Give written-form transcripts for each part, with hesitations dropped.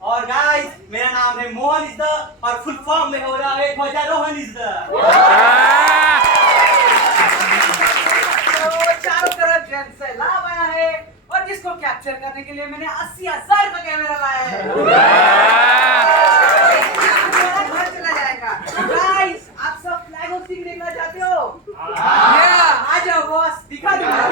और गाइस मेरा नाम है मोहन इज़ द और फुल फॉर्म में हो रहा है ध्वजारोहण इज़ द। तो चारों तरफ जन सैलाब आया है और जिसको कैप्चर करने के लिए मैंने 80,000 का कैमरा लाया है। मेरा घर चला जाएगा। गाइस आप सब फ्लैग होस्टिंग देखना चाहते हो? आ जाओ बॉस, दिखा दूंगा।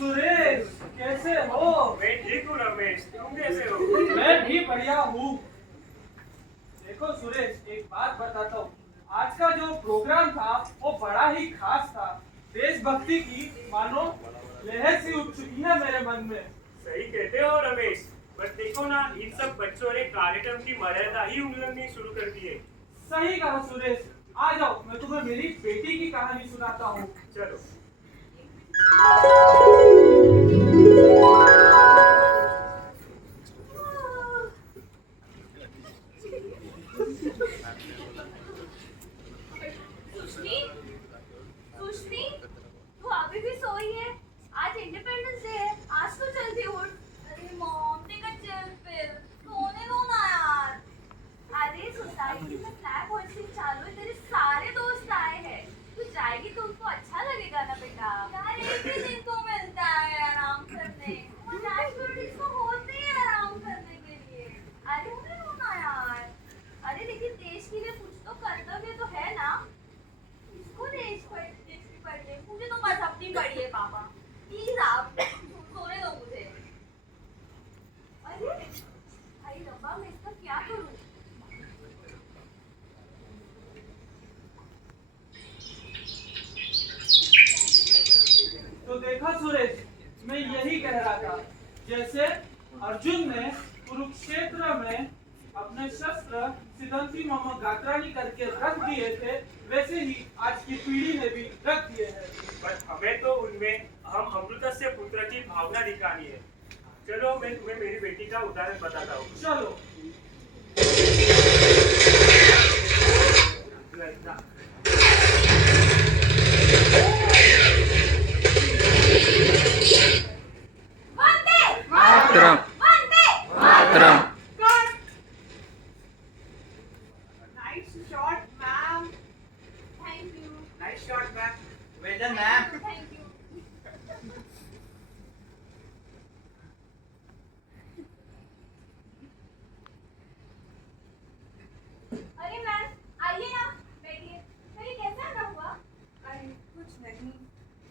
सुरेश कैसे हो? मैं ठीक हूँ रमेश, तुम कैसे हो? मैं भी बढ़िया हूँ। देखो सुरेश एक बात बताता हूँ, आज का जो प्रोग्राम था वो बड़ा ही खास था। देशभक्ति की मानो लहर सी उठ चुकी है मेरे मन में। सही कहते हो रमेश, बस देखो ना इन सब बच्चों ने कार्यक्रम की मर्यादा ही उल्लंघनी शुरू कर दी है। सही कहा सुरेश, आ जाओ मैं तुम्हें मेरी बेटी की कहानी सुनाता हूँ। चलो। सुष्मी, तू अभी भी सोई है? आज इंडिपेंडेंस डे है, आज तो जल्दी उठ। अरे मॉम, टेक चिल पिल, सोने दो ना यार। अरे सोसाइटी में फ्लैग होस्टिंग चालू है, तेरे सारे दोस्त आए हैं। तू जाएगी तो उनको अच्छा लगेगा ना बेटा। यार एक ही दिन तो मिलता है आराम करने, और एक्टिविटीज तो होते ही आराम करने के लिए। अरे उन्हें रोना यार। अरे लेकिन देश के लिए कुछ तो कर्तव्य तो है ना। इसको देश की पढ़ ले, मुझे तो बस अपनी पढ़ी है पापा। प्लीज आप सोने दो मुझे। अरे भाई रब्बा, मैं इसका क्या करूं? तो देखा सुरेश, मैं यही कह रहा था, जैसे अर्जुन ने कुरुक्षेत्र में अपने शस्त्र सिदंती मम गात्राणी करके रख दिए थे, वैसे ही आज की पीढ़ी ने भी रख दिए हैं। पर हमें तो उनमें हम अमृतस्य पुत्र की भावना दिखानी है। चलो मैं तुम्हें मेरी बेटी का उदाहरण बताता हूँ। चलो। Vande Mataram, Vande Mataram. Nice shot, ma'am. Thank you, Nice shot, ma'am. Well done, ma'am. Thank you. अरे मैम आइए ना, बैठिए। मेरी कैसा आना हुआ? अरे कुछ नहीं,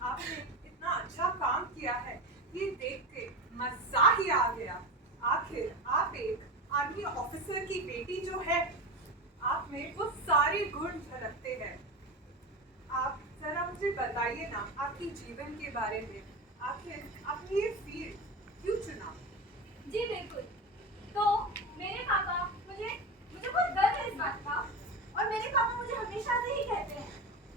आपने इतना अच्छा काम किया है, ये देख के मजा ही आ गया। आखिर आप एक आर्मी ऑफिसर की बेटी जो है, आप में वो सारे गुण झलकते हैं। आप जरा मुझे बताइए ना आपकी जीवन के बारे में। आखिर आपने ये फील्ड क्यों चुना? जी बिल्कुल। तो मेरे पापा मुझे बहुत गर्व है इस बात का, और मेरे पापा मुझे हमेशा से ही कहते हैं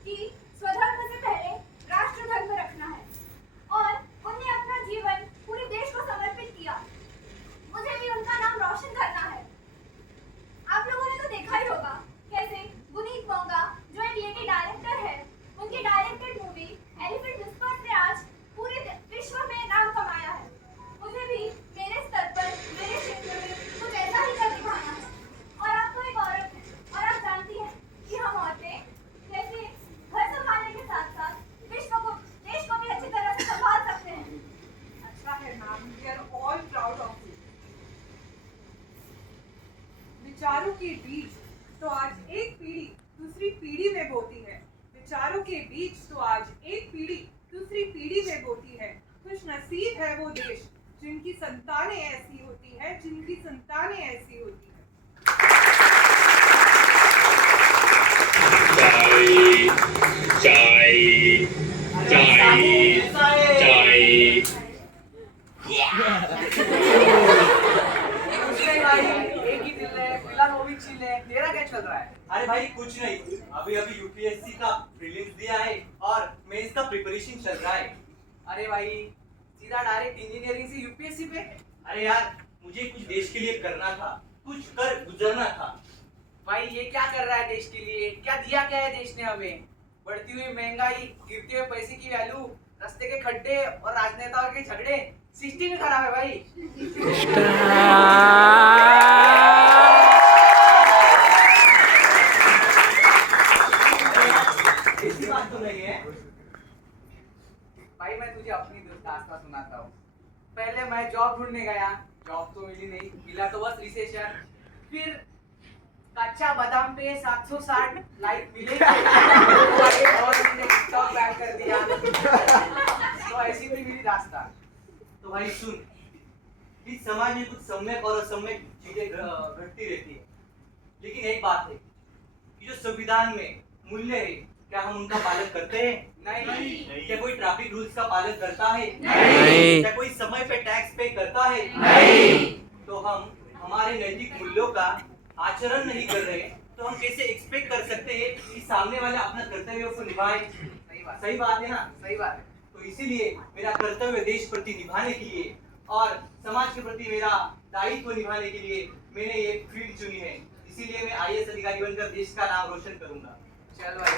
कि स्वधर्म से पहले राष्ट्र धर्म रखना है, और उन्हें अपना जीवन पूरे देश को समर्पित किया। मुझे भी उनका नाम रोशन करना है। आप लोगों ने तो देखा ही होगा कैसे गुनीत मोंगा, जो एक लेडी डायरेक्टर है, उनकी डायरेक्टेड मूवी एलिफेंट विस्पर्स ने आज पूरे विश्व में नाम कमाया है। मुझे भी मेरे स्तर पर, मेरे क्षेत्र में कुछ ऐसा ही कर दिखाना है। और आप तो एक औरत हैं, और आप जानती हैं कि हम औरतें कैसे घर संभालने के साथ साथ विश्व को, देश को भी अच्छी तरह से संभाल सकते हैं। अच्छा है ma'am, we are all proud of you. विचारों के बीच तो आज एक पीढ़ी दूसरी पीढ़ी में बोती है। विचारों के बीच तो आज एक पीढ़ी दूसरी पीढ़ी में बोती है। खुश नसीब है वो देश जिनकी संतानें ऐसी होती है, जिनकी संतानें ऐसी होती है। चाय चाय चाय भाई एक ही दिल है, फिलहाल वो भी चिल ले, तेरा क्या चल रहा है? अरे भाई कुछ नहीं, अभी अभी यूपीएससी का प्रीलिम्स दिया है और मेंस का प्रिपरेशन चल रहा है। अरे भाई सीधा डायरेक्ट इंजीनियरिंग से यूपीएससी पे? अरे यार मुझे कुछ देश के लिए करना था, कुछ कर गुजरना था। भाई ये क्या कर रहा है देश के लिए? क्या दिया क्या है देश ने हमें? बढ़ती हुई महंगाई, गिरते हुए पैसे की वैल्यू, रास्ते के खड्डे और राजनेताओं के झगड़े, सिस्टम ही खराब है भाई। ऐसी बात तो नहीं है। भाई मैं तुझे अपनी दास्तां सुनाता हूँ। पहले मैं जॉब ढूंढने गया, जॉब तो मिली नहीं, मिला तो बस रिसेशन। फिर कच्चा बादाम पे 760 लाइक मिले और मैंने स्टॉक बैक कर दिया। तो ऐसी थी मेरी दास्तां। तो भाई सुन, इस समाज में कुछ सम्यक और असम्यक चीजें घटती रहती है, लेकिन एक बात है कि जो संविधान में मूल्य है, क्या हम उनका पालन करते हैं? नहीं। क्या कोई ट्रैफिक रूल्स का पालन करता है? नहीं। क्या कोई समय पे टैक्स पे करता है? तो हम हमारे नैतिक मूल्यों का आचरण नहीं कर रहे, तो हम कैसे एक्सपेक्ट कर सकते हैं कि सामने वाला अपना कर्तव्य को निभाए? सही बात है ना? सही बात है। तो इसीलिए मेरा कर्तव्य देश प्रति निभाने के लिए और समाज के प्रति मेरा दायित्व निभाने के लिए मैंने ये फील्ड चुनी है। इसीलिए मैं आईएएस अधिकारी बनकर देश का नाम रोशन करूंगा। चल भाई।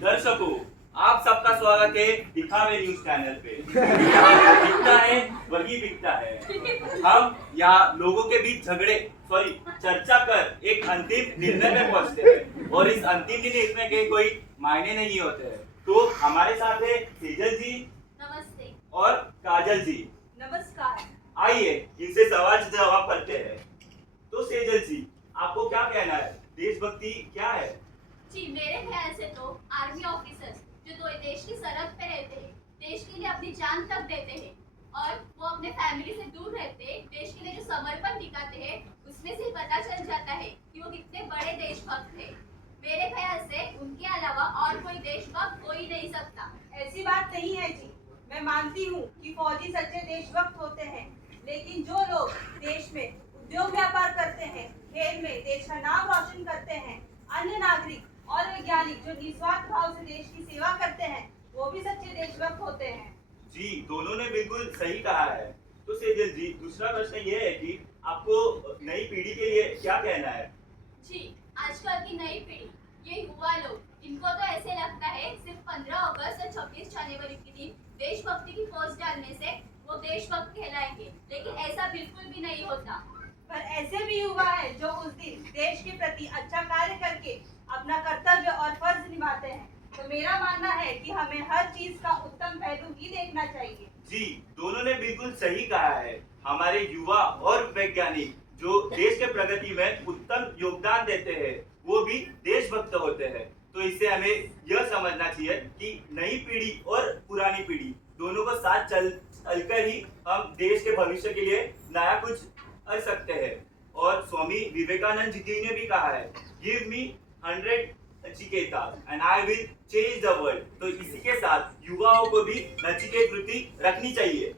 दर्शकों, आप सबका स्वागत है दिखावे न्यूज चैनल पे। दिखता है वही बिकता है। हम यहाँ लोगों के बीच चर्चा कर एक अंतिम निर्णय पे पहुँचते हैं और इस अंतिम निर्णय के कोई मायने नहीं होते हैं। तो हमारे साथ है सेजल जी नमस्ते। और काजल जी। नमस्कार। आइए इनसे सवाल जवाब करते हैं। तो सेजल जी, आपको क्या कहना है, देशभक्ति क्या है? जी मेरे ख्याल से तो आर्मी ऑफिसर्स जो तो देश की सरहद पे रहते हैं, देश के लिए अपनी जान तक देते हैं और वो अपने फैमिली से दूर रहते हैं, देश के लिए जो समर्पण दिखाते हैं, उसमें से पता चल जाता है कि वो कितने बड़े देशभक्त हैं। मेरे ख्याल से उनके अलावा और कोई देशभक्त हो ही नहीं सकता। ऐसी बात नहीं है जी। मैं मानती हूँ कि फौजी सच्चे देशभक्त होते हैं, लेकिन जो लोग देश में उद्योग व्यापार करते हैं, खेल में देश का नाम रोशन करते हैं, अन्य नागरिक और वैज्ञानिक जो निस्वार्थ भाव से देश की सेवा करते हैं, वो भी सच्चे देशभक्त होते हैं। जी, दोनों ने बिल्कुल सही कहा है। तो सेजल जी, दूसरा प्रश्न ये है कि आपको नई पीढ़ी के लिए क्या कहना है? जी आजकल की नई पीढ़ी, ये युवा लोग, इनको तो ऐसे लगता है सिर्फ 15 अगस्त और 26 जनवरी के दिन देशभक्ति की पोस्ट डालने से वो देशभक्त कहलाएंगे, लेकिन ऐसा बिल्कुल भी नहीं होता। पर ऐसे भी युवा है जो उस दिन देश के प्रति अच्छा कार्य करके अपना कर्तव्य और फर्ज निभाते हैं। तो मेरा मानना है कि हमें हर चीज का उत्तम पहलू ही देखना चाहिए। जी, दोनों ने बिल्कुल सही कहा है। हमारे युवा और वैज्ञानिक जो देश के प्रगति में उत्तम योगदान देते हैं, वो भी देशभक्त होते हैं। तो इससे हमें यह समझना चाहिए कि नई पीढ़ी और पुरानी पीढ़ी दोनों को साथ चलकर ही हम देश के भविष्य के लिए नया कुछ कर सकते हैं। और स्वामी विवेकानंद जी ने भी कहा है, give me 100 Nachiketa and I will change the world. तो इसी के साथ युवाओं को भी नचिकेत वृत्ति रखनी चाहिए।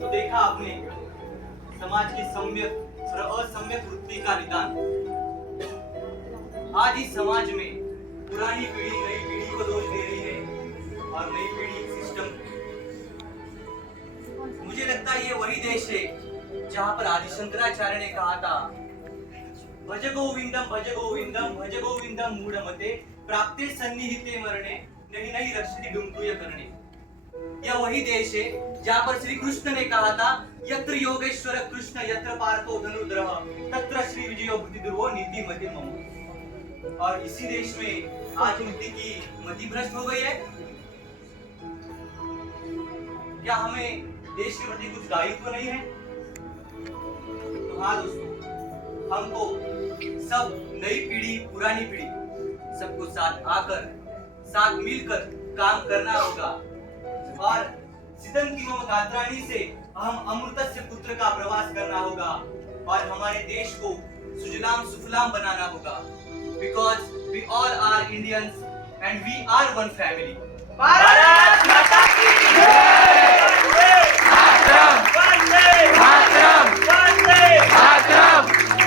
तो देखा आपने समाज की सम्यक और असम्यक वृत्ति का निदान। आज इस समाज में पुरानी पीढ़ी नई पीढ़ी को दोष दे रही है और नई पीढ़ी सिस्टम। मुझे लगता है ये वही देश है जहाँ पर आदि शंकराचार्य ने कहा था, भज गोविंदम भज गोविंदम भज गोविंदम मूढ़मते प्राप्ते सन्निहिते मरणे नहीं नहीं रक्षति डुमकुय करणे। यह वही देश है जहाँ पर श्री कृष्ण ने कहा था, यत्र योगेश्वर कृष्ण यत्र पार्थो धनुर्धरः तत्र श्री विजयो बुद्धिर्भो नीति मति मम। और इसी देश में आज नीति की मति भ्रष्ट हो गई है। क्या हमें देश के प्रति कुछ दायित्व नहीं है? तो हाँ दोस्तों, हमको सब नई पीढ़ी पुरानी पीढ़ी सबको साथ आकर साथ मिलकर काम करना होगा। और सिदंती मम गात्राणी से हम अमृतस्य पुत्र का प्रवास करना होगा और हमारे देश को सुजलाम सुफलाम बनाना होगा, because we all are Indians and we are one family. Bharat माता की वंदे मातरम! वंदे मातरम!